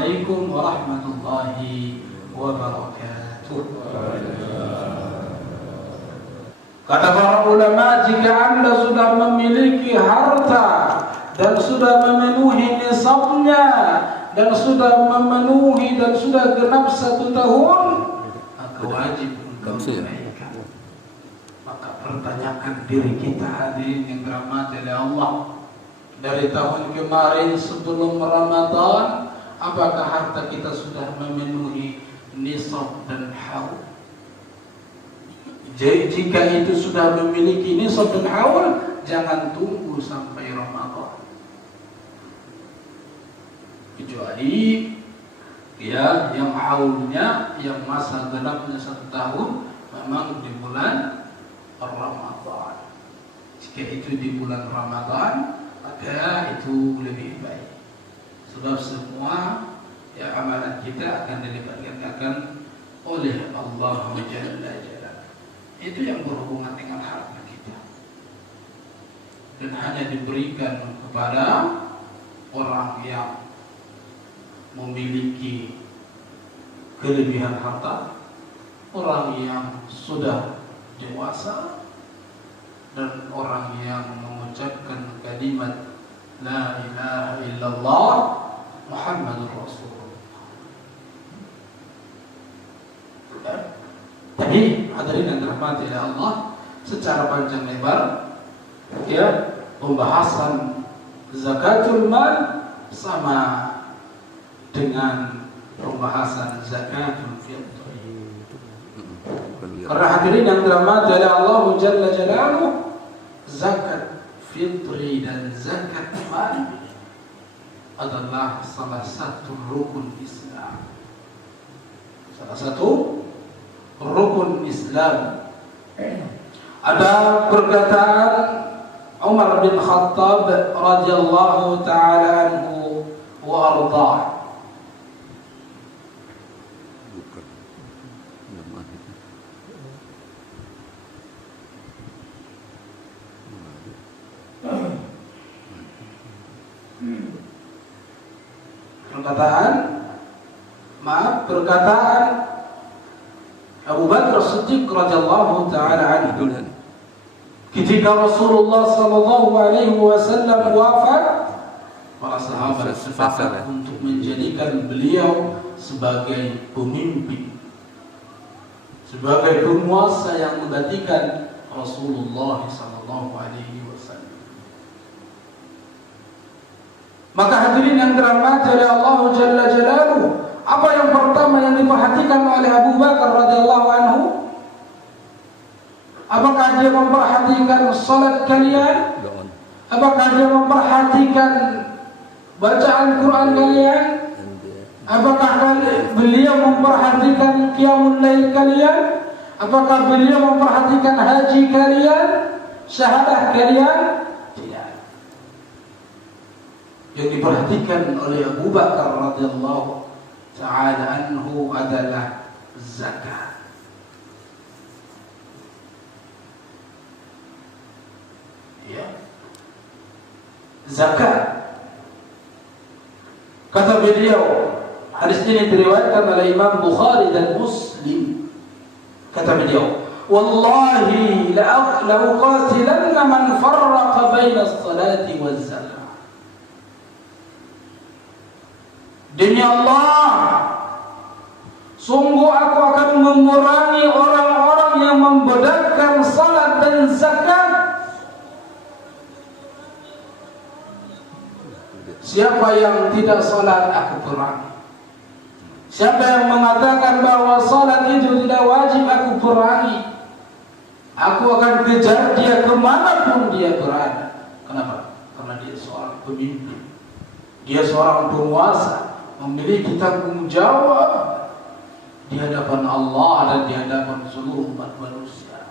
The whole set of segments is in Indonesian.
Assalamualaikum warahmatullahi wabarakatuh. Kata para ulama, jika Anda sudah memiliki harta dan sudah memenuhi nisabnya dan sudah memenuhi dan sudah genap 1 tahun, maka wajib untuk menunaikan. Maka pertanyaan diri kita hadirin yang dirahmati oleh Allah, dari tahun kemarin sebelum Ramadan, apakah harta kita sudah memenuhi nisab dan haul? Jadi jika itu sudah memiliki nisab dan haul, jangan tunggu sampai Ramadan. Kecuali ya yang haulnya, yang masa genapnya 1 tahun memang di bulan Ramadan. Jika itu di bulan Ramadan, maka itu lebih baik. Sebab semua ya amalan kita akan dilipat gandakan oleh Allah Jalla Jalla. Itu yang berhubungan dengan harta kita, dan hanya diberikan kepada orang yang memiliki kelebihan harta, orang yang sudah dewasa, dan orang yang mengucapkan kalimat La ilaha illallah Muhammadur Rasulullah. Jadi hadirin yang dirahmati oleh Allah, secara panjang lebar ya pembahasan zakatul mal sama dengan pembahasan zakatul fitr. Para hadirin yang dirahmati oleh Allah Jalla Jalaluhu, zakat fitri dan zakat mal adalah salah satu rukun Islam. Salah satu rukun Islam. Ada perkataan Umar bin Khattab radhiyallahu ta'ala anhu wa ardhah. Perkataan Abu Bakar Siddiq radhiyallahu ta'ala anhu ketika Rasulullah sallallahu alaihi wasallam wafat, para sahabat sepakat untuk menjadikan beliau sebagai pemimpin, sebagai penguasa yang menggantikan Rasulullah sallallahu alaihi wasallam. Maka hadirin yang dirahmati oleh Allah Jalla Jalaluhu, apa yang pertama yang diperhatikan oleh Abu Bakar radhiyallahu anhu? Apakah dia memperhatikan salat kalian? Apakah dia memperhatikan bacaan Quran kalian? Apakah beliau memperhatikan qiyamul lail kalian? Apakah beliau memperhatikan haji kalian? Syahadah kalian? Tidak. Yang diperhatikan oleh Abu Bakar radhiyallahu ta'ala anhu adalah zakat. Ya. Zakat. Kata beliau, hadis ini diriwayatkan oleh Imam Bukhari dan Muslim. Kata beliau, wallahi la uqatilanna man farraqa baina as-salati waz-zakah. Demi Allah, sungguh aku akan memerangi orang-orang yang membedakan salat dan zakat. Siapa yang tidak salat, aku perangi. Siapa yang mengatakan bahwa salat itu tidak wajib, aku perangi. Aku akan kejar dia kemanapun dia berada. Kenapa? Karena dia seorang pemimpin, dia seorang penguasa, memiliki tanggung jawab di hadapan Allah dan di hadapan seluruh umat manusia.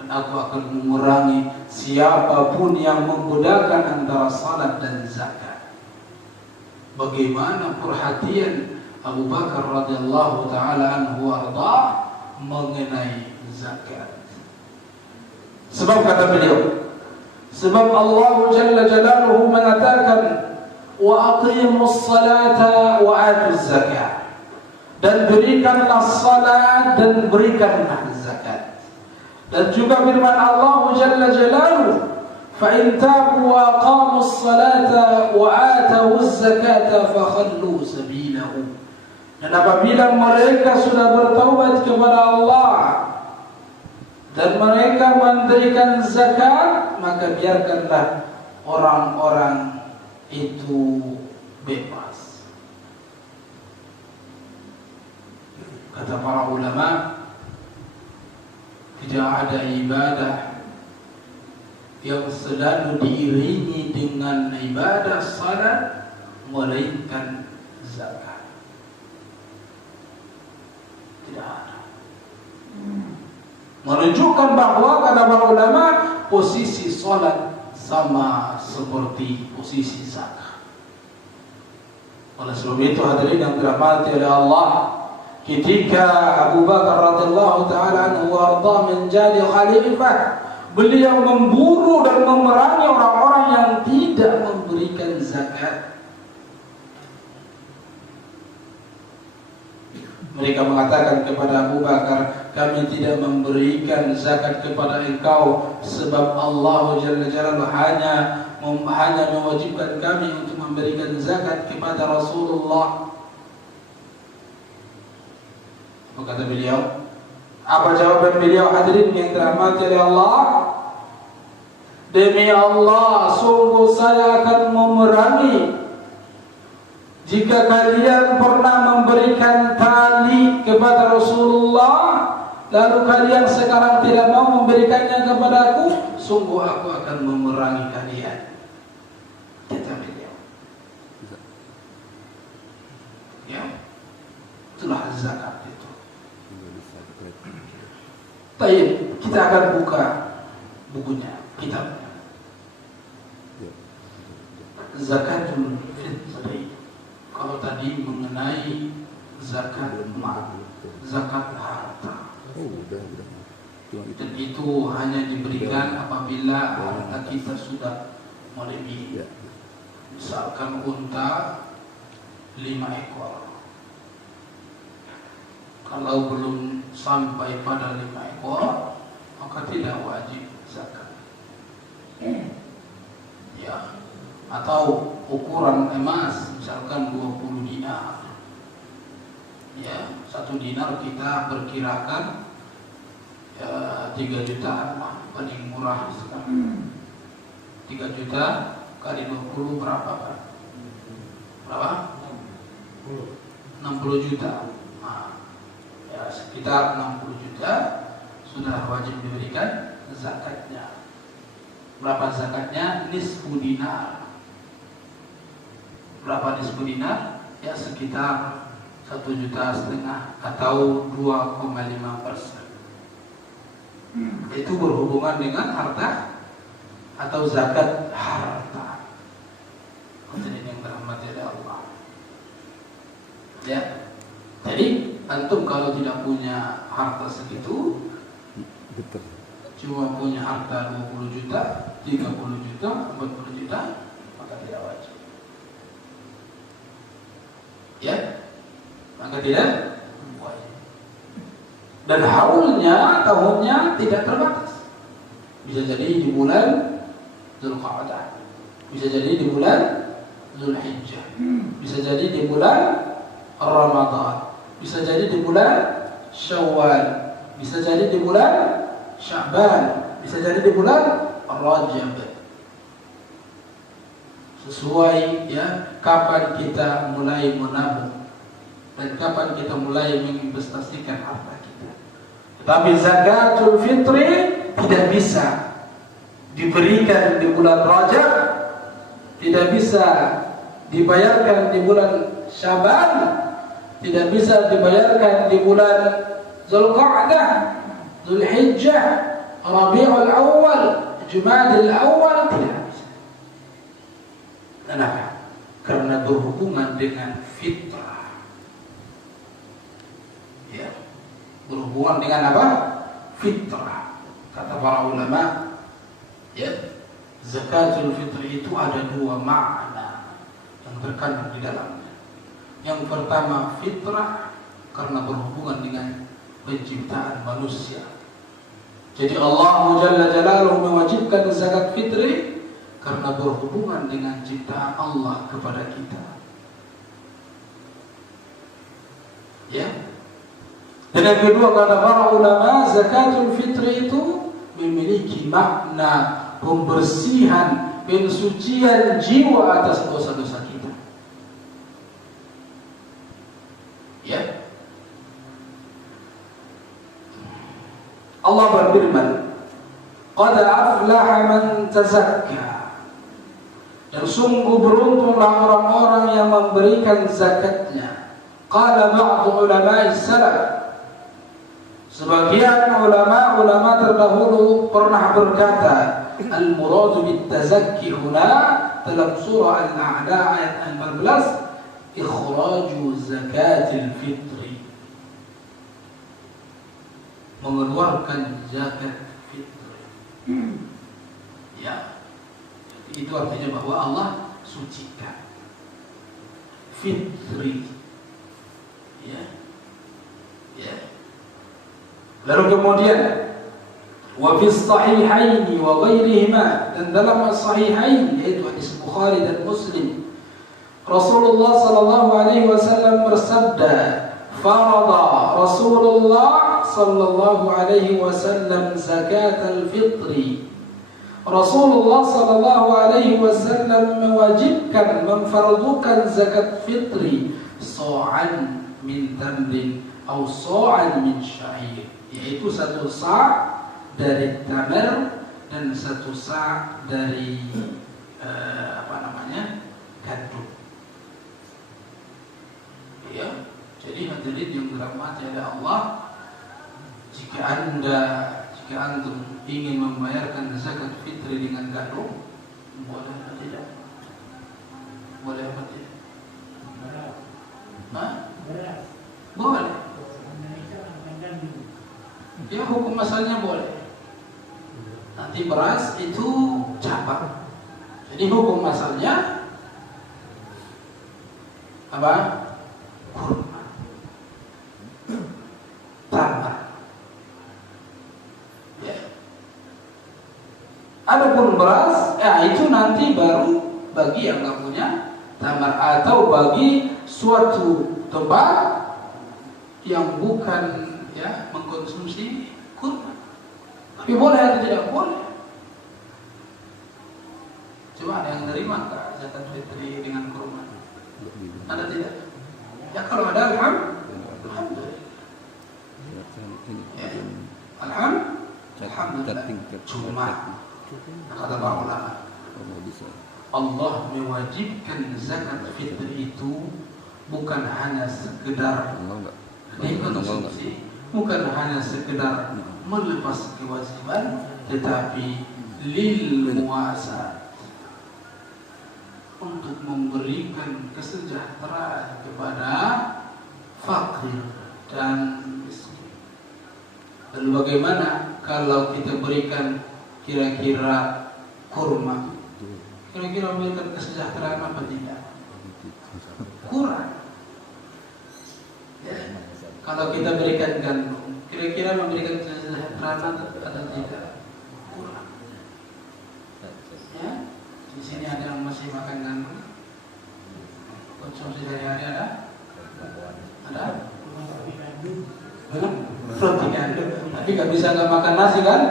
Dan aku akan mengurangi siapapun yang membedakan antara salat dan zakat. Bagaimana perhatian Abu Bakar radhiyallahu ta'ala anhu warda mengenai zakat. Sebab kata beliau, sebab Allah Jalla Jalaluhu mengatakan, wa aqimus salata wa atuz zakat. Dan berikanlah salat dan berikanlah zakat. Dan juga firman Allah Jalla Jalaluhu, fa in tabu wa aqamus salata wa atawuz zakata fakhallu sabilahu. Dan apabila mereka sudah bertaubat kepada Allah dan mereka mendirikan zakat, maka biarkanlah orang-orang itu bebas. Kata para ulama, tidak ada ibadah yang selalu diiringi dengan ibadah salat melainkan zakat. Tidak ada. Menunjukkan bahwa kata para ulama, posisi salat sama seperti posisi zakat. Oleh sebab itu hadirin yang dirahmati oleh Allah, ketika Abu Bakar radhiyallahu taala anhu warda menjadi khalifah, beliau memburu dan memerangi orang-orang yang tidak memberikan zakat. Mereka mengatakan kepada Abu Bakar, kami tidak memberikan zakat kepada engkau sebab Allah Jalla Jalaluhu hanya mewajibkan kami untuk memberikan zakat kepada Rasulullah. Apa kata beliau? Apa jawaban beliau hadirin yang dirahmati oleh Allah? Demi Allah, sungguh saya akan memerangi jika kalian pernah memberikan tali kepada Rasulullah, lalu kalian sekarang tidak mau memberikannya kepadaku, sungguh aku akan memerangi kalian. Kata beliau. Ya, itulah zakat itu. Baik, kita akan buka bukunya, kitabnya. Zakatul fitri. Kalau tadi mengenai zakat mal, zakat harta. Dan itu hanya diberikan apabila harta kita sudah melebihi. Misalkan unta 5 ekor. Kalau belum sampai pada 5 ekor, maka tidak wajib zakat. Ya, atau ukuran emas, misalkan 20 dinar. Ya, 1 dinar kita perkirakan 3 juta lah, paling murah sekarang. 3 juta kali 20 berapa Pak? Berapa? 60 juta. Ya, sekitar 60 juta sudah wajib diberikan zakatnya. Berapa zakatnya? Nisfu dinar. Berapa nisfu dinar? Ya sekitar 1,5 juta atau 2,5%. Itu berhubungan dengan harta atau zakat harta. Hadirin yang dirahmati oleh Allah. Ya. Jadi antum kalau tidak punya harta segitu, betul, cuma punya harta 20 juta, 30 juta, 40 juta, maka tidak wajib. Ya, maka tidak wajib. Dan haulnya, tahunnya tidak terbatas. Bisa jadi di bulan Dzulqa'dah, bisa jadi di bulan Dzulhijjah, bisa jadi di bulan Ramadan, bisa jadi di bulan Syawal, bisa jadi di bulan Sya'ban, bisa jadi di bulan Rajab. Sesuai ya kapan kita mulai menabung dan kapan kita mulai menginvestasikan harta kita. Tetapi zakatul fitri tidak bisa diberikan di bulan Rajab, tidak bisa dibayarkan di bulan Sya'ban, tidak bisa dibayarkan di bulan Dzulqa'dah, Dzulhijjah, Rabiul Awal, Jumadil Awal, tidak bisa. Kenapa? Karena berhubungan dengan fitrah. Ya, berhubungan dengan apa? Fitrah. Kata para ulama, ya, zakatul fitri itu ada 2 makna. yang terkandung di dalamnya. Yang pertama fitrah, karena berhubungan dengan penciptaan manusia. Jadi Allah Jalla Jalaluhu mewajibkan zakat fitri karena berhubungan dengan ciptaan Allah kepada kita. Ya. Dan yang kedua, kata para ulama, zakatul fitri itu memiliki makna pembersihan, pensucian jiwa atas dosa-dosa kita. Ya. Allah berfirman, "Qad aflaha man tazakka." Dan sungguh beruntunglah orang-orang yang memberikan zakatnya. Qala ba'du ulama'i salaf. Sebagian ulama terdahulu pernah berkata, al-muradu bit-tazakki huna dalam surah Al-A'la ayat 14, ikhraju zakatil fitri. Mengeluarkan zakat fitri. Ya. Itu artinya bahwa Allah sucikan fitri. Ya. Ya. Lalu kemudian wa fi sahihaini wa ghairihima, dan dalam sahihain yaitu hadis Bukhari dan Muslim, Rasulullah sallallahu alaihi wasallam bersabda, farada Rasulullah sallallahu alaihi wasallam zakatal fitri. Rasulullah sallallahu alaihi wasallam mewajibkan, memfardukan zakat fitri sa'an min tamrin atau sa'an min sya'ir, yaitu 1 sa' dari tamar dan 1 sa' dari gandum. Ya, jadi hadirin yang dirahmati oleh Allah, jika antum ingin membayarkan zakat fitri dengan gandum, boleh atau tidak? Boleh atau tidak? Boleh. Ya, hukum asalnya boleh. Nanti beras itu cabang. Jadi hukum asalnya apa? Kurma. Tamar. Ya. Adapun beras, itu nanti baru bagi yang nggak punya tamar atau bagi suatu tempat yang bukan mengkonsumsi kurma. Tapi boleh atau tidak boleh? Cuma ada yang terima nggak zakat fitri dengan kurma? Ada tidak? Ya kalau ada, alhamdulillah. Ya. Alhamdulillah. Cuma kata para ulama, Allah mewajibkan zakat fitri itu bukan hanya sekedar dikonsumsi, bukan hanya sekedar melepas kewajiban, tetapi lil muasat, untuk memberikan kesejahteraan kepada fakir dan miskin. Lalu bagaimana kalau kita berikan kira-kira kurma? Kira-kira memberikan kesejahteraan apa tidak? Kurang. Ya. Kalau kita berikan gandum, kira-kira memberikan kesejahteraan atau tidak? Kurang. Ya. Di sini ada yang masih makan gandum. Konsumsi sehari-hari ada? Ada? Roti gandum. Tapi nggak bisa nggak makan nasi kan?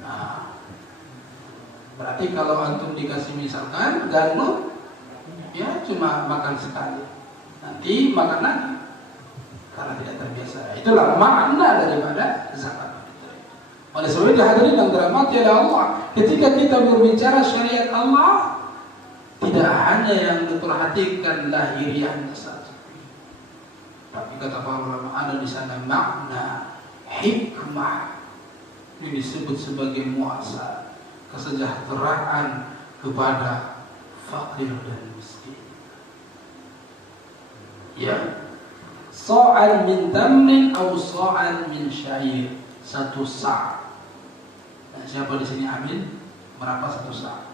Nah, berarti kalau antum dikasih misalkan gandum, ya cuma makan sekali. Nanti makan lagi karena tidak terbiasa. Itulah makna daripada zakat. Oleh sebab itu hadirin yang dirahmati oleh Allah, ketika kita berbicara syariat Allah, tidak hanya yang diperhatikan lahiriahnya saja, tapi kata para ulama ada di sana makna hikmah yang disebut sebagai muasa, kesejahteraan kepada fakir dan miskin. Ya, sa'an min tamrin atau sa'an min syair, 1 sa'. Nah, siapa di sini ambil berapa 1 sa'?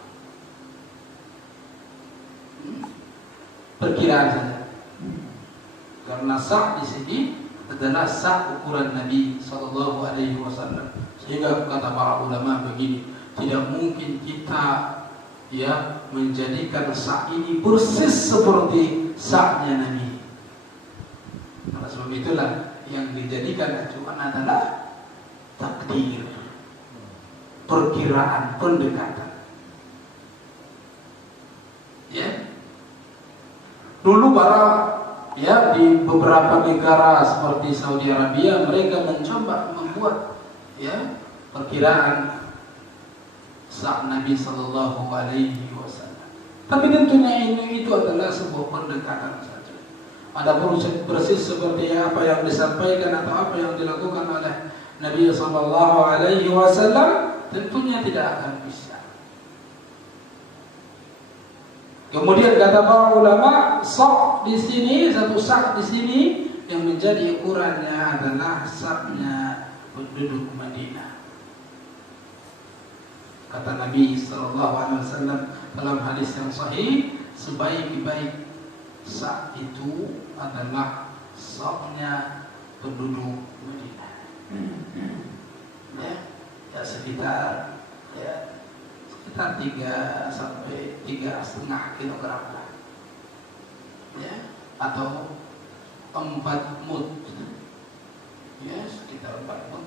perkiraan saja. Karena sa' di sini adalah sa' ukuran Nabi Sallallahu Alaihi Wasallam. Sehingga kata para ulama begini, tidak mungkin kita menjadikan sa' ini persis seperti sa'nya Nabi. Karena sebab itulah yang dijadikan acuan adalah takdir, perkiraan, pendekatan. Ya. Dulu di beberapa negara seperti Saudi Arabia, mereka mencoba membuat perkiraan sa' Nabi Sallallahu Alaihi Wasallam. Tapi tentunya itu adalah sebuah pendekatan saja. Adapun persis seperti apa yang disampaikan atau apa yang dilakukan oleh Nabi Sallallahu Alaihi Wasallam, tentunya tidak akan bisa. Kemudian kata para ulama, sa' di sini, satu sa' di sini yang menjadi ukurannya adalah sa' penduduk Madinah. Kata Nabi Sallallahu Alaihi Wasallam dalam hadis yang sahih, sebaik-baik sa' itu adalah sa'-nya penduduk Madinah. Sekitar 3 sampai 3,5 kilogram lah. Atau 4 mud. Sekitar 4 mud.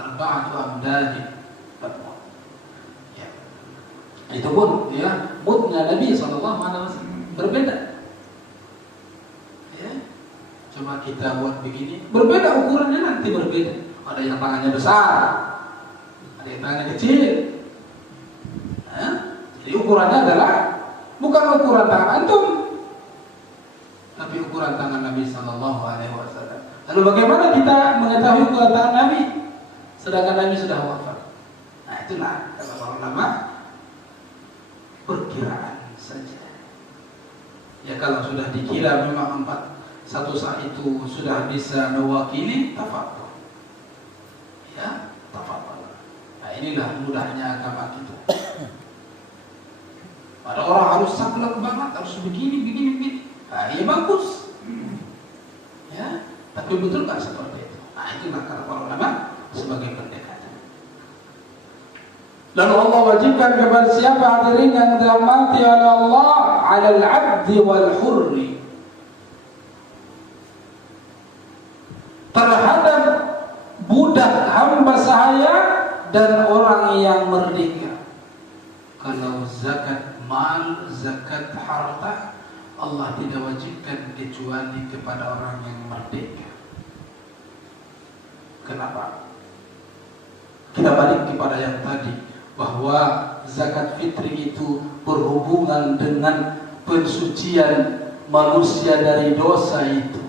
4 amdani. 4 mud. Itu pun mudnya Nabi Sallallahu Alaihi Wasallam berbeda. Cuma kita buat begini, berbeda ukurannya, nanti berbeda. Ada yang tangannya besar, ada yang tangannya kecil. Jadi ukurannya adalah bukan ukuran tangan antum, tapi ukuran tangan Nabi Sallallahu Alaihi Wasallam. Lalu bagaimana kita mengetahui ukuran tangan Nabi, sedangkan Nabi sudah wafat? Nah, itulah kata para ulama, perkiraan saja. Ya, kalau sudah dikira memang satu saat itu sudah bisa mewakili, tafadhol. Tafadhol. Nah, inilah mudahnya agama kita. Ada orang harus saklek banget, harus begini. Nah, iya bagus. Tapi betul nggak seperti itu? Nah, itulah kata para ulama sebagai pendekatan. Lalu Allah wajibkan kepada siapa hadirin yang dirahmati oleh Allah, 'alal 'abdi wal hurri, terhadap budak hamba sahaya dan orang yang merdeka. Kalau zakat mal, zakat harta, Allah tidak wajibkan kecuali kepada orang yang merdeka. Kenapa? Kita balik kepada yang tadi, bahwa zakat fitri itu berhubungan dengan pensucian manusia dari dosa itu.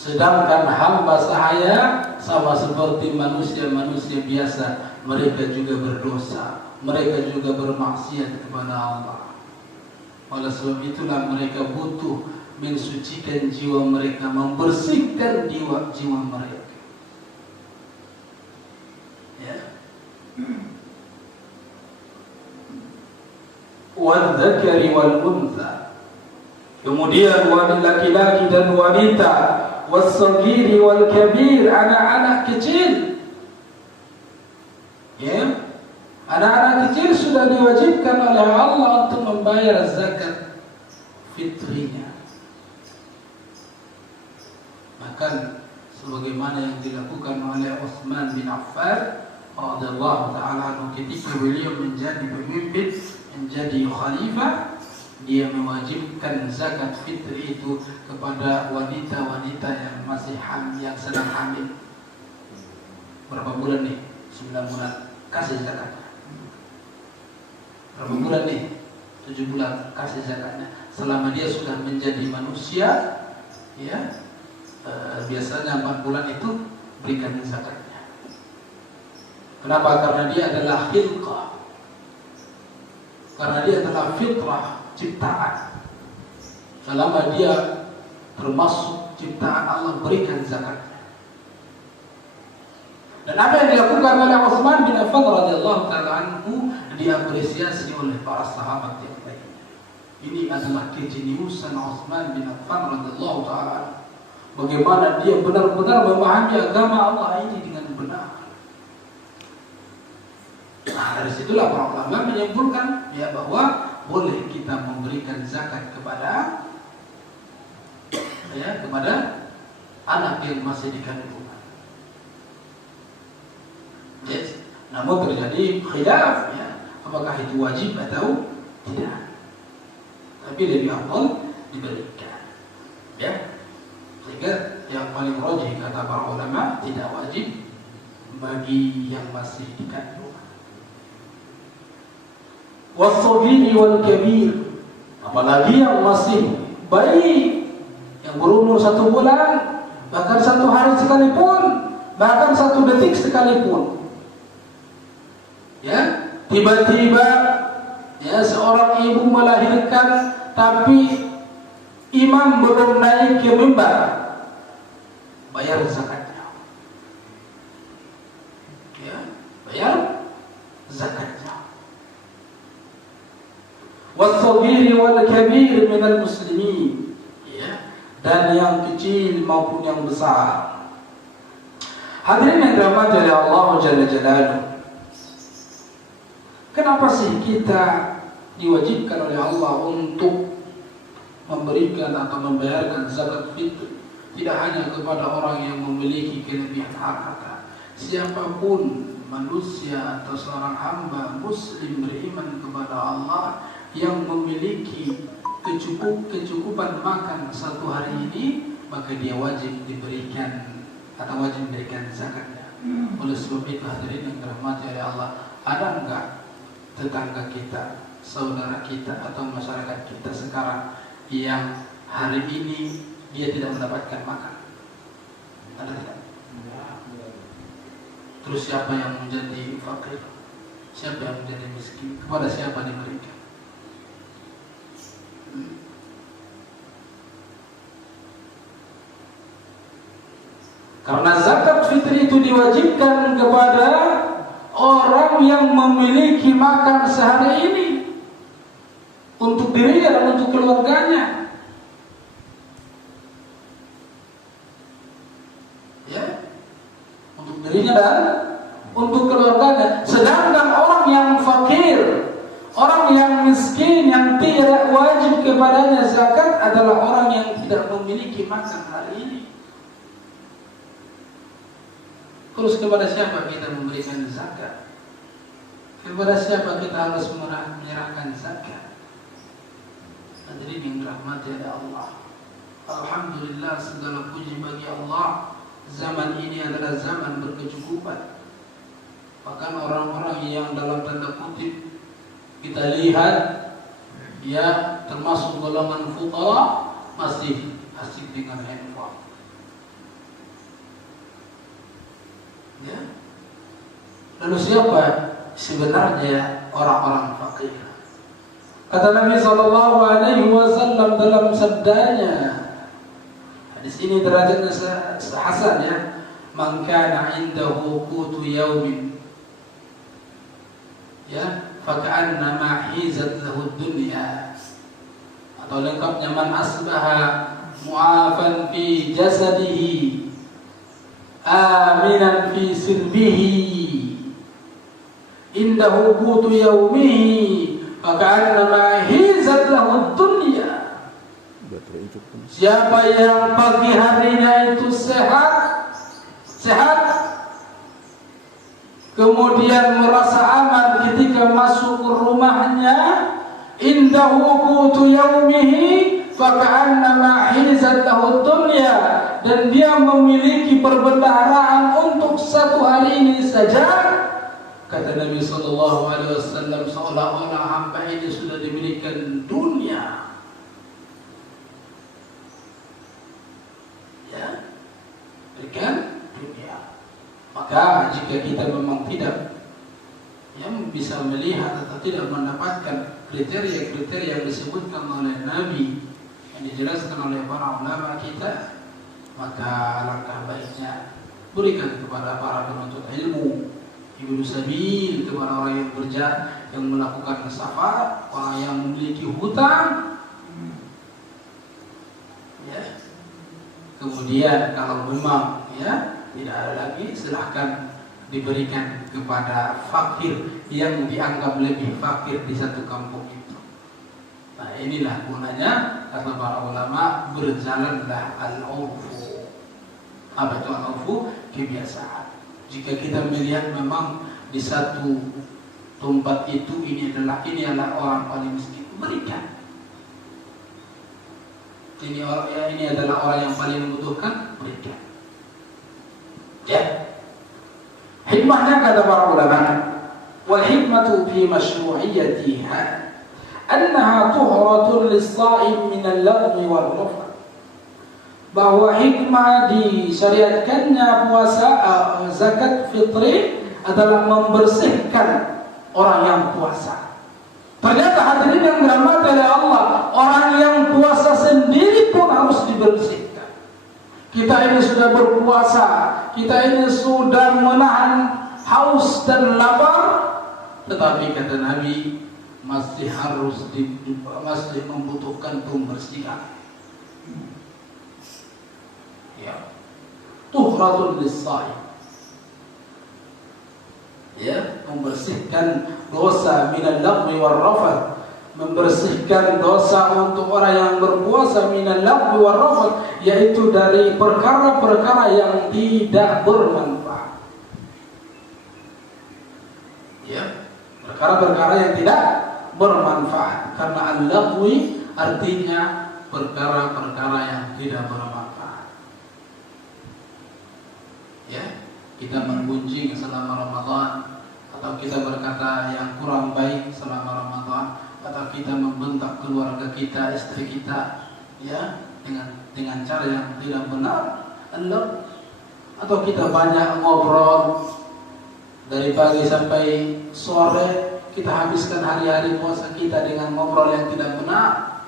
Sedangkan hamba sahaya sama seperti manusia-manusia biasa, mereka juga berdosa, mereka juga bermaksiat kepada Allah. Oleh sebab itulah mereka butuh mensucikan jiwa mereka, membersihkan jiwa mereka. Wal dzakari wal untha. Kemudian laki-laki dan wanita, was-saghiri wal kabir, anak-anak kecil. Anak-anak kecil sudah diwajibkan oleh Allah untuk membayar zakat fitrinya. Bahkan sebagaimana yang dilakukan oleh Utsman bin Affan radhiyallahu taala ketika beliau menjadi pemimpin, menjadi khalifah, dia mewajibkan zakat fitri itu kepada wanita-wanita yang masih hamil, yang sedang hamil. Berapa bulan nih? 9 bulan, kasih zakatnya. Berapa bulan nih? 7 bulan, kasih zakatnya. Selama dia sudah menjadi manusia, biasanya 4 bulan itu berikan zakatnya. Kenapa? Karena dia adalah khilqah, karena dia adalah fitrah, ciptaan. Selama dia termasuk ciptaan Allah, berikan zakatnya. Dan apa yang dilakukan oleh Utsman bin Affan radhiyallahu taala anhu diapresiasi oleh para sahabat yang lain. Ini adalah kejeniusan Utsman bin Affan radhiyallahu taala anhu. Bagaimana dia benar-benar memahami agama Allah ini dengan benar. Nah, dari situlah para ulama menyimpulkan ya bahwa boleh kita memberikan zakat kepada anak yang masih dikandung. Yes. Namun terjadi khilaf ya, apakah itu wajib atau tidak. Tapi lebih afdal diberikan. Ya. Sehingga yang paling rajih kata para ulama tidak wajib bagi yang masih dikandung. Was-saghir wal kabir, apalagi yang masih bayi yang berumur 1 bulan, bahkan 1 hari sekalipun, bahkan 1 detik sekalipun. Ya, tiba-tiba ya seorang ibu melahirkan tapi imam belum naik ke mimbar, bayar zakatnya. Ya, bayar zakatnya. Was-saghir wal kabir minal muslimin, ya, dan yang kecil maupun yang besar. Hadirin yang dirahmati oleh Allah Jalla Jalaluhu. Kenapa sih kita diwajibkan oleh Allah untuk memberikan atau membayarkan zakat fitr? Tidak hanya kepada orang yang memiliki kelebihan harta. Siapapun manusia atau seorang hamba muslim beriman kepada Allah yang memiliki kecukupan makan 1 hari ini, maka dia wajib diberikan atau wajib memberikan zakatnya. Oleh sebab itu hadirin yang dirahmati oleh Allah, ada enggak tetangga kita, saudara kita atau masyarakat kita sekarang yang hari ini dia tidak mendapatkan makan? Ada tidak? Terus siapa yang menjadi fakir? Siapa yang menjadi miskin? Kepada siapa diberikan? Karena zakat fitri itu diwajibkan kepada orang yang memiliki makan sehari ini untuk dirinya dan untuk keluarganya. Ya, untuk dirinya dan untuk keluarganya. Sedangkan orang yang fakir, orang yang miskin, yang tidak wajib kepadanya zakat adalah orang yang tidak memiliki makan hari ini. Terus kepada siapa kita memberikan zakat? Kepada siapa kita harus menyerahkan zakat? Hadirin yang dirahmati oleh Allah, alhamdulillah, segala puji bagi Allah. Zaman ini adalah zaman berkecukupan. Bahkan orang-orang yang dalam tanda kutip kita lihat ya termasuk golongan fuqara masih asik dengan handphone. Ya. Lalu siapa sebenarnya orang-orang fakir? Kata Nabi SAW dalam sabdanya, hadis ini derajatnya hasan ya, man kana indahu qutu yaumin ya faka'annama hizat lahu dunya, atau lengkapnya man asbaha mu'afan fi jasadihi aminan fi sirbihi indahu qutu yaumihi faka'annama hizat lahu dunya. Siapa yang pagi harinya itu sehat, kemudian merasa aman ketika masuk ke rumahnya, indahu qutu yaumihi faka'annama hizat lahu dunya, dan dia memiliki perbendaharaan untuk 1 hari ini saja. Kata Nabi SAW, seolah-olah hamba ini sudah diberikan dunia. Ya, berikan dunia. Maka jika kita memang tidak yang bisa melihat atau tidak mendapatkan kriteria-kriteria yang disebutkan oleh Nabi, yang dijelaskan oleh para ulama kita, maka alangkah baiknya berikan kepada para penuntut ilmu, ibnu sabil, kepada orang yang yang melakukan safar, orang yang memiliki hutang. Ya. Kemudian kalau memang ya tidak ada lagi, silahkan diberikan kepada fakir yang dianggap lebih fakir di satu kampung itu. Nah, inilah gunanya kata para ulama, berjalanlah al-urfu. Apa itu al-urfu? Kebiasaan. Jika kita melihat memang di satu tempat itu ini adalah orang paling miskin, berikan. Ini adalah orang yang paling membutuhkan, berikan. Ya. Hikmahnya kata para ulama, wal hikmatu fi masyru'iyyatiha annaha tuhratun lis-sha'im min al-laghwi wal-rafath. Bahwa hikmah disyariatkannya puasa zakat fitri adalah membersihkan orang yang puasa. Ternyata hadirin yang dirahmati oleh Allah, orang yang puasa sendiri pun harus dibersihkan. Kita ini sudah berpuasa, kita ini sudah menahan haus dan lapar, tetapi kata Nabi masih membutuhkan pembersihan. Ya, tuhratul lis-sha'im. Ya, membersihkan dosa minal lagwi war rafath, membersihkan dosa untuk orang yang berpuasa minal lagwi war rafath, yaitu dari perkara-perkara yang tidak bermanfaat. Ya, perkara-perkara yang tidak bermanfaat, karena al-lagwi artinya perkara-perkara yang tidak bermanfaat. Ya, kita menggunjing selama Ramadan, atau kita berkata yang kurang baik selama Ramadan, atau kita membentak keluarga kita, istri kita, ya, dengan cara yang tidak benar, atau kita banyak ngobrol dari pagi sampai sore, kita habiskan hari-hari puasa kita dengan ngobrol yang tidak benar,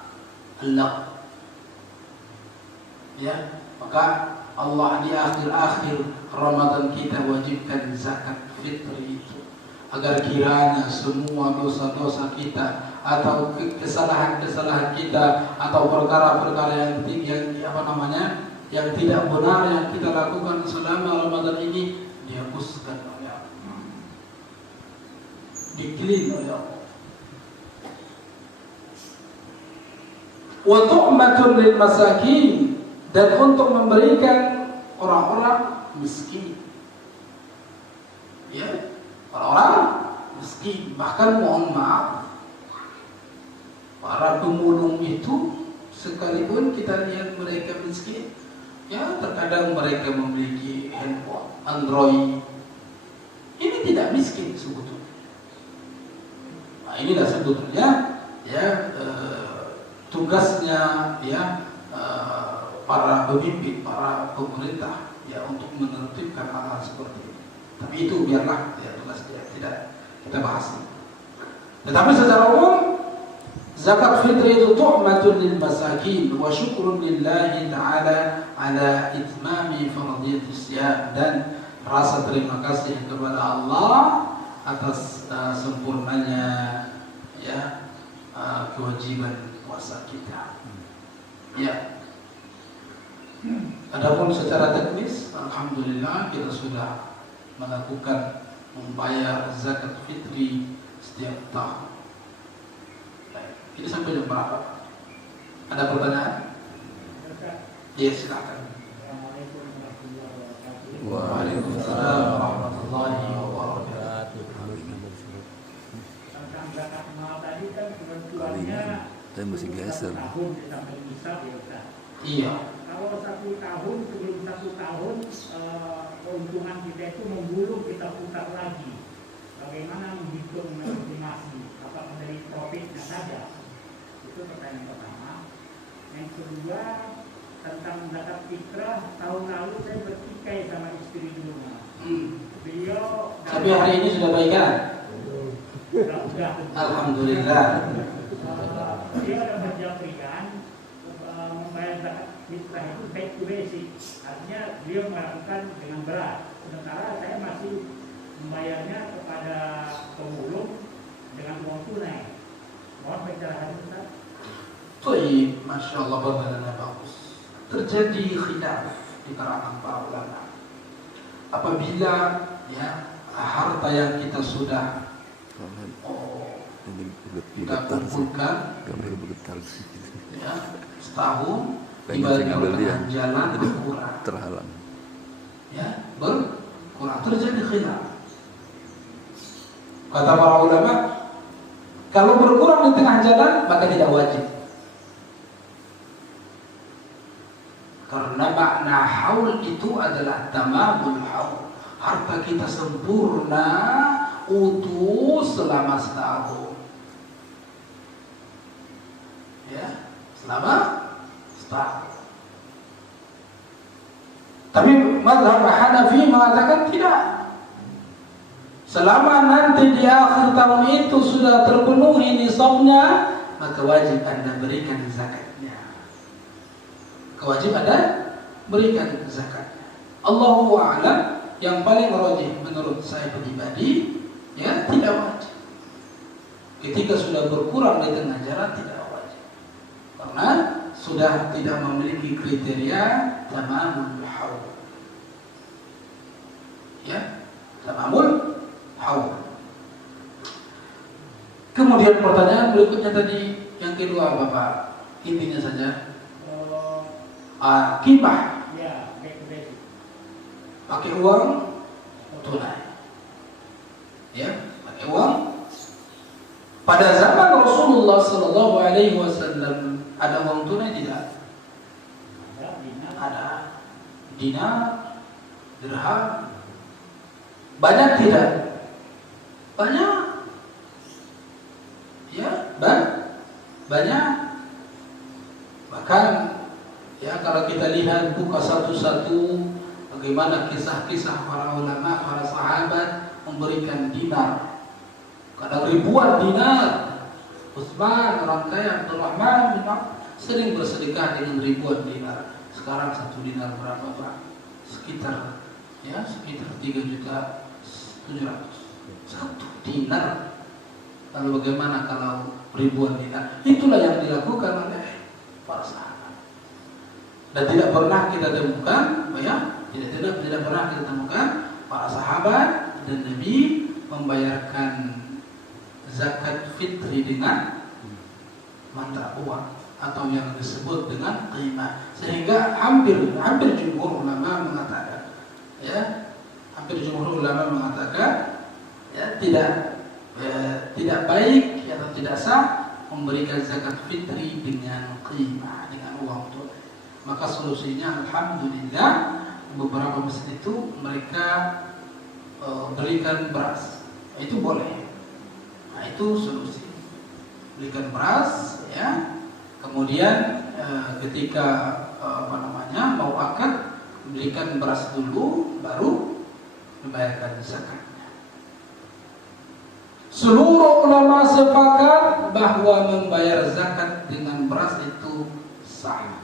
ya, maka Allah di akhir-akhir Ramadan kita wajibkan zakat fitri itu, agar kiranya semua dosa-dosa kita atau kesalahan-kesalahan kita atau perkara-perkara yang tidak benar yang kita lakukan selama Ramadan ini dihapuskan oleh Allah, dikelin oleh Allah. Wa tu'matun lil masakin, dan untuk memberikan orang-orang miskin. Ya, orang-orang miskin. Bahkan mohon maaf, para pemulung itu sekalipun kita lihat mereka miskin, ya terkadang mereka memiliki handphone Android. Ini tidak miskin sebetulnya. Nah, inilah sebetulnya ya tugasnya ya para pemimpin, para pemerintah ya untuk menertibkan hal-hal seperti ini. Tapi itu biarlah ya tugas dia, tidak kita bahas. Tetapi secara umum zakat fitri itu tu'matun lil masakin wa syukrun lillahi ta'ala ala itmami fardhiyatis siyam, dan rasa terima kasih kepada Allah atas sempurnanya ya kewajiban puasa kita. Ya. Adapun secara teknis, alhamdulillah kita sudah melakukan membayar zakat fitri setiap tahun. Ini sampai jam berapa? Ada pertanyaan? Ya, silakan. Waalaikumsalam warahmatullahi wabarakatuh. Tentang zakat mal tadi kan ketentuannya masih geser. Tahun sampai nisab ya Ustaz. Iya. Kalau 1 tahun sebelum 1 tahun keuntungan kita itu menggulung, kita putar lagi. Bagaimana menghitung estimasi? Apakah dari profitnya saja? Itu pertanyaan pertama. Yang kedua, tentang zakat fitrah, tahun lalu saya bertikai sama istri di rumah. Beliau Tapi hari ini sudah baikan? Sudah. Alhamdulillah. Dia ada berjamrian membayar zakat fitrah pencerahan itu back to basic, artinya beliau melakukan dengan berat, sementara saya masih membayarnya kepada pemulung dengan uang tunai. Mohon pencerahan Ustaz. Baik, Masya Allah, pertanyaannya bagus. Terjadi khilaf di kalangan para ulama. Apabila ya harta yang kita sudah kita kumpulkan ya, setahun ibaratnya jalan berkurang, terhalang, ya berkurang, terjadi khilaf. Kata para ulama, kalau berkurang di tengah jalan maka tidak wajib, karena makna haul itu adalah tamamul haul, harta kita sempurna utuh selama setahun, ya, selama setahun. Tapi mazhab Hanafi mengatakan tidak. Selama nanti di akhir tahun itu sudah terpenuhi nisabnya, maka wajib Anda berikan zakatnya. Wajib Anda berikan zakatnya. Allahu a'lam, yang paling rajih menurut saya pribadi, ya tidak wajib. Ketika sudah berkurang di tengah jalan tidak wajib, karena sudah tidak memiliki kriteria tamamul haul. Ya, tamamul haul. Kemudian pertanyaan berikutnya tadi yang kedua apa Pak? Intinya saja. Qimah. Ya, back to basic. Pakai uang tunai. Ya, pakai uang. Pada zaman Rasulullah Sallallahu Alaihi Wasallam ada uang tunai tidak? Ada. Dinar, dirham. Banyak tidak? Banyak. Ya, banyak. Bahkan ya kalau kita lihat buka satu-satu bagaimana kisah-kisah para ulama, para sahabat memberikan dinar. Kadang ribuan dinar. Utsman, orang kaya Abdurrahman bin Auf sering bersedekah dengan ribuan dinar. Sekarang satu dinar berapa Pak? Sekitar 3.700.000. Satu dinar. Lalu bagaimana kalau ribuan dinar? Itulah yang dilakukan oleh para sahabat. Dan tidak pernah kita temukan, ya, tidak pernah kita temukan para sahabat dan Nabi membayarkan zakat fitri dengan mata uang atau yang disebut dengan qimah. Sehingga hampir jumhur ulama mengatakan, ya, ya tidak baik atau tidak sah memberikan zakat fitri dengan qimah, dengan uang tunai. Maka solusinya alhamdulillah beberapa masjid itu mereka berikan beras. Itu boleh. Nah, itu solusi. Berikan beras, ya. Kemudian ketika mau akad, berikan beras dulu, baru membayarkan zakatnya. Seluruh ulama sepakat bahwa membayar zakat dengan beras itu sah.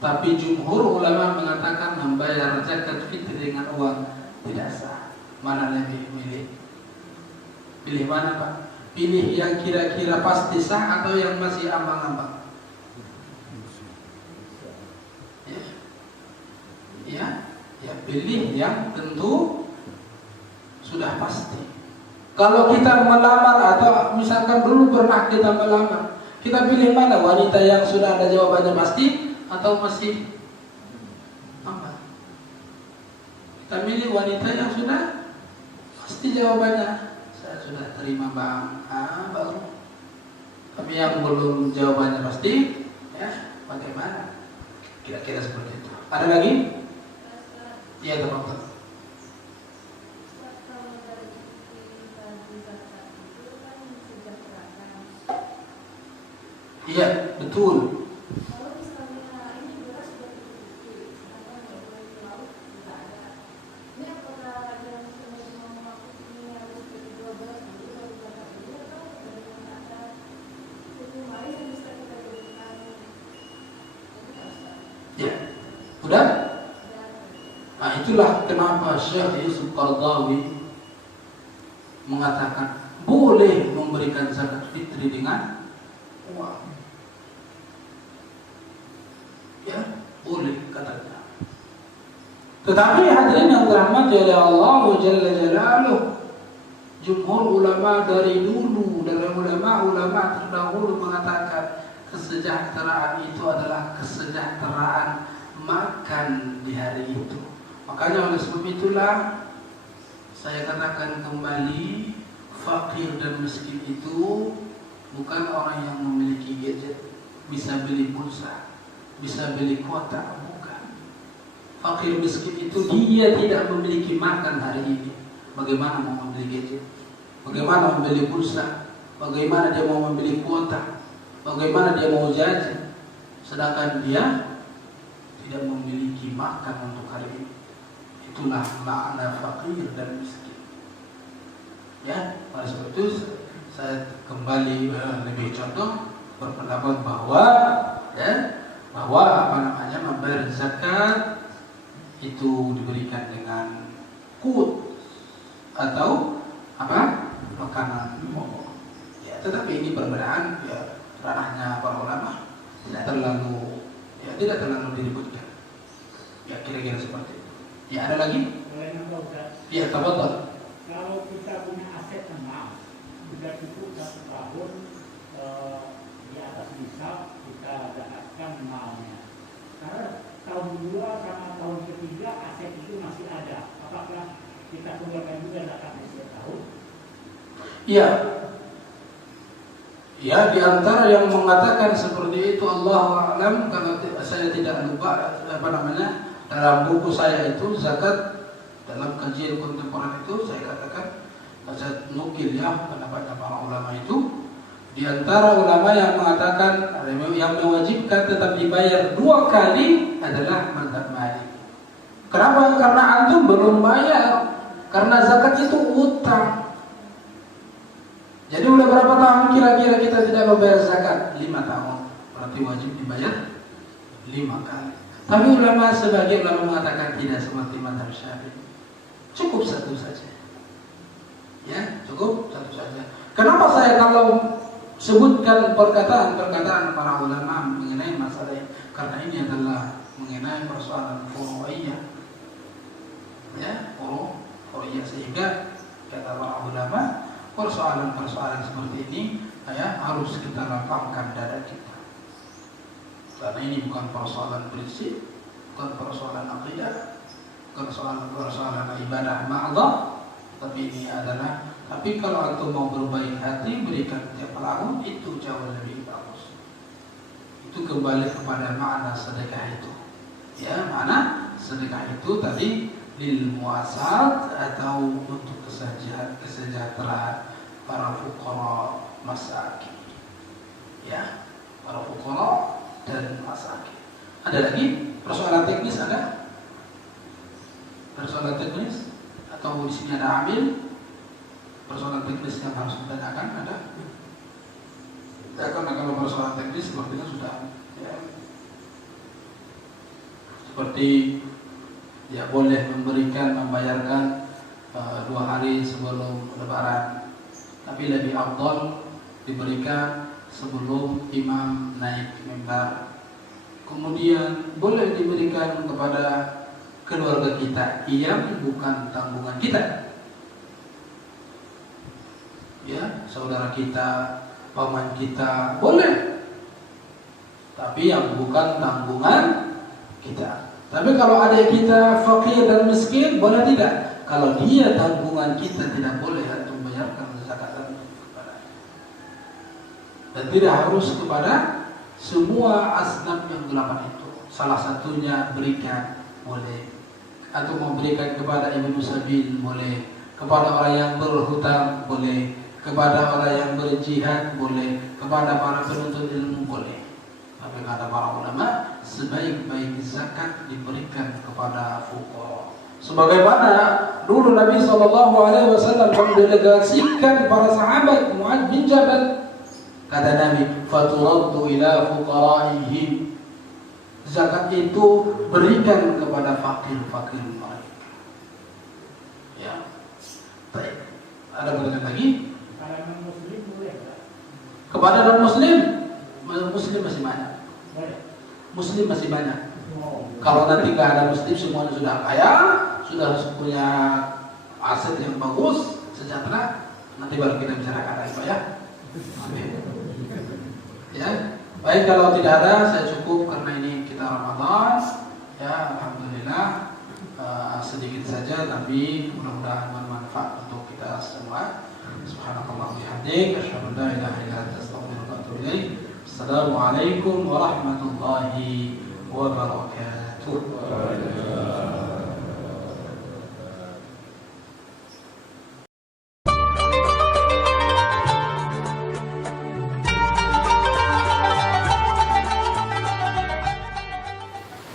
Tapi jumhur ulama mengatakan membayar zakat fitri dengan uang tidak sah. Mana lebih milih? Pilih mana Pak? Pilih yang kira-kira pasti sah atau yang masih ambang-ambang? Ya, pilih yang tentu sudah pasti. Kalau kita melamar atau misalkan dulu pernah kita melamar, kita pilih mana? Wanita yang sudah ada jawabannya pasti atau masih ambang? Kita pilih wanita yang sudah pasti jawabannya. Saya sudah terima Bang, baru. Tapi yang belum jawabannya pasti, ya bagaimana? Kira-kira seperti itu. Ada lagi? Iya teman-teman. Iya, betul. Ya, udah? Nah, itulah kenapa Syekh Yusuf Qaradawi mengatakan boleh memberikan zakat fitri dengan uang. Ya, boleh katanya. Tetapi hadirin yang dirahmati oleh Allah Jalla Jalaluh, jumhur ulama dari dulu, dari ulama terdahulu mengatakan kesejahteraan itu adalah kesejahteraan makan di hari itu. Makanya oleh sebab itulah saya katakan kembali, fakir dan miskin itu bukan orang yang memiliki gadget, bisa beli pulsa, bisa beli kuota, bukan. Fakir miskin itu dia tidak memiliki makan hari ini. Bagaimana mau membeli gadget? Bagaimana membeli pulsa? Bagaimana dia mau membeli kuota? Bagaimana dia mau jajan? Sedangkan dia tidak memiliki makan untuk hari ini. Itulah makna fakir dan miskin. Ya, pada sebab itu saya kembali lebih contoh berpendapat bahwa membayar zakat itu diberikan dengan kut atau makanan pokok. Ya, tetapi ini perbedaan ya ranahnya para ulama, tidak terlalu diributkan. Ya, kira-kira seperti itu. Ya, ada lagi? Boleh nambah, Ustaz? Ya, tafadhal. Kalau kita punya aset emas sudah cukup 1 tahun di atas nisab, kita zakatkan emasnya. Karena tahun kedua sama tahun ketiga aset itu masih ada. Apakah kita keluarkan juga zakatnya setiap tahun? Iya. Ya, di antara yang mengatakan seperti itu Allahu a'lam, kalau saya tidak lupa dalam buku saya itu zakat, dalam kajian kontemporer itu saya katakan, saya nukil ya pendapat para ulama itu. Di antara ulama yang mengatakan yang mewajibkan tetap dibayar 2 kali adalah mazhab Malik. Kenapa? Karena antum belum bayar. Karena zakat itu utang. Jadi udah berapa tahun kira-kira kita tidak membayar zakat? 5 tahun. Berarti wajib dibayar 5 kali. Tapi ulama sebagian ulama mengatakan tidak seperti mazhab Syafi'i. Cukup 1 saja. Ya, cukup 1 saja. Kenapa saya kalau sebutkan perkataan para ulama mengenai masalah ini? Karena ini adalah mengenai persoalan furu'iyah. Ya, furu'iyah, sehingga kata para ulama persoalan-persoalan seperti ini ya harus kita lapangkan dada kita. Karena ini bukan persoalan prinsip, bukan persoalan akidah, bukan persoalan ibadah ma'adhah, tapi ini adalah, tapi kalau antum mau berbaik hati berikan tiap tahun, itu jauh lebih bagus. Itu kembali kepada makna sedekah itu. Ya, makna sedekah itu tadi lil muasat atau untuk kesejahteraan para fuqara masakin. Ya, para fuqara dan masakin. Ada lagi persoalan teknis, ada? Persoalan teknis atau di sini ada amil? Persoalan teknis yang harus ditanyakan ada? Ya, karena kalau persoalan teknis sepertinya sudah ya, seperti ya boleh membayarkan 2 hari sebelum Lebaran, tapi lebih afdal diberikan sebelum imam naik mimbar. Kemudian boleh diberikan kepada keluarga kita yang bukan tanggungan kita. Ya, saudara kita, paman kita, boleh. Tapi yang bukan tanggungan kita. Tapi kalau adik kita fakir dan miskin, boleh tidak? Kalau dia tanggungan kita, tidak boleh untuk membayarkan zakat kepada. Dan tidak harus kepada semua asnaf yang 8 itu. Salah satunya berikan, boleh. Atau memberikan kepada ibnu sabil, boleh. Kepada orang yang berhutang, boleh. Kepada orang yang berjihad, boleh. Kepada para penuntut ilmu, boleh. Tapi kata para ulama, sebaik-baik zakat diberikan kepada fuqara. Sebagaimana dulu Nabi SAW mendelegasikan para sahabat Mu'adz bin Jabal. Kata Nabi, faturaddu ila fuqaraihim. Zakat itu berikan kepada fakir-fakir mereka. Ya. Baik. Ada pertanyaan lagi? Kalangan muslim boleh tak? Kepada non-muslim, muslim masih banyak. Boleh. Muslim masih banyak. Oh. Kalau nanti nggak ada muslim semuanya sudah kaya, sudah punya aset yang bagus, sejahtera, nanti baru kita bicarakan lagi Pak ya. Amin. Ya. Baik, kalau tidak ada saya cukup karena ini kita Ramadan. Ya, alhamdulillah sedikit saja tapi mudah-mudahan bermanfaat untuk kita semua. Subhanakallah bihamdik, asyhadu an la ilaha illa anta astaghfiruka wa atubu ilaik. Assalamualaikum warahmatullahi wabarakatuh.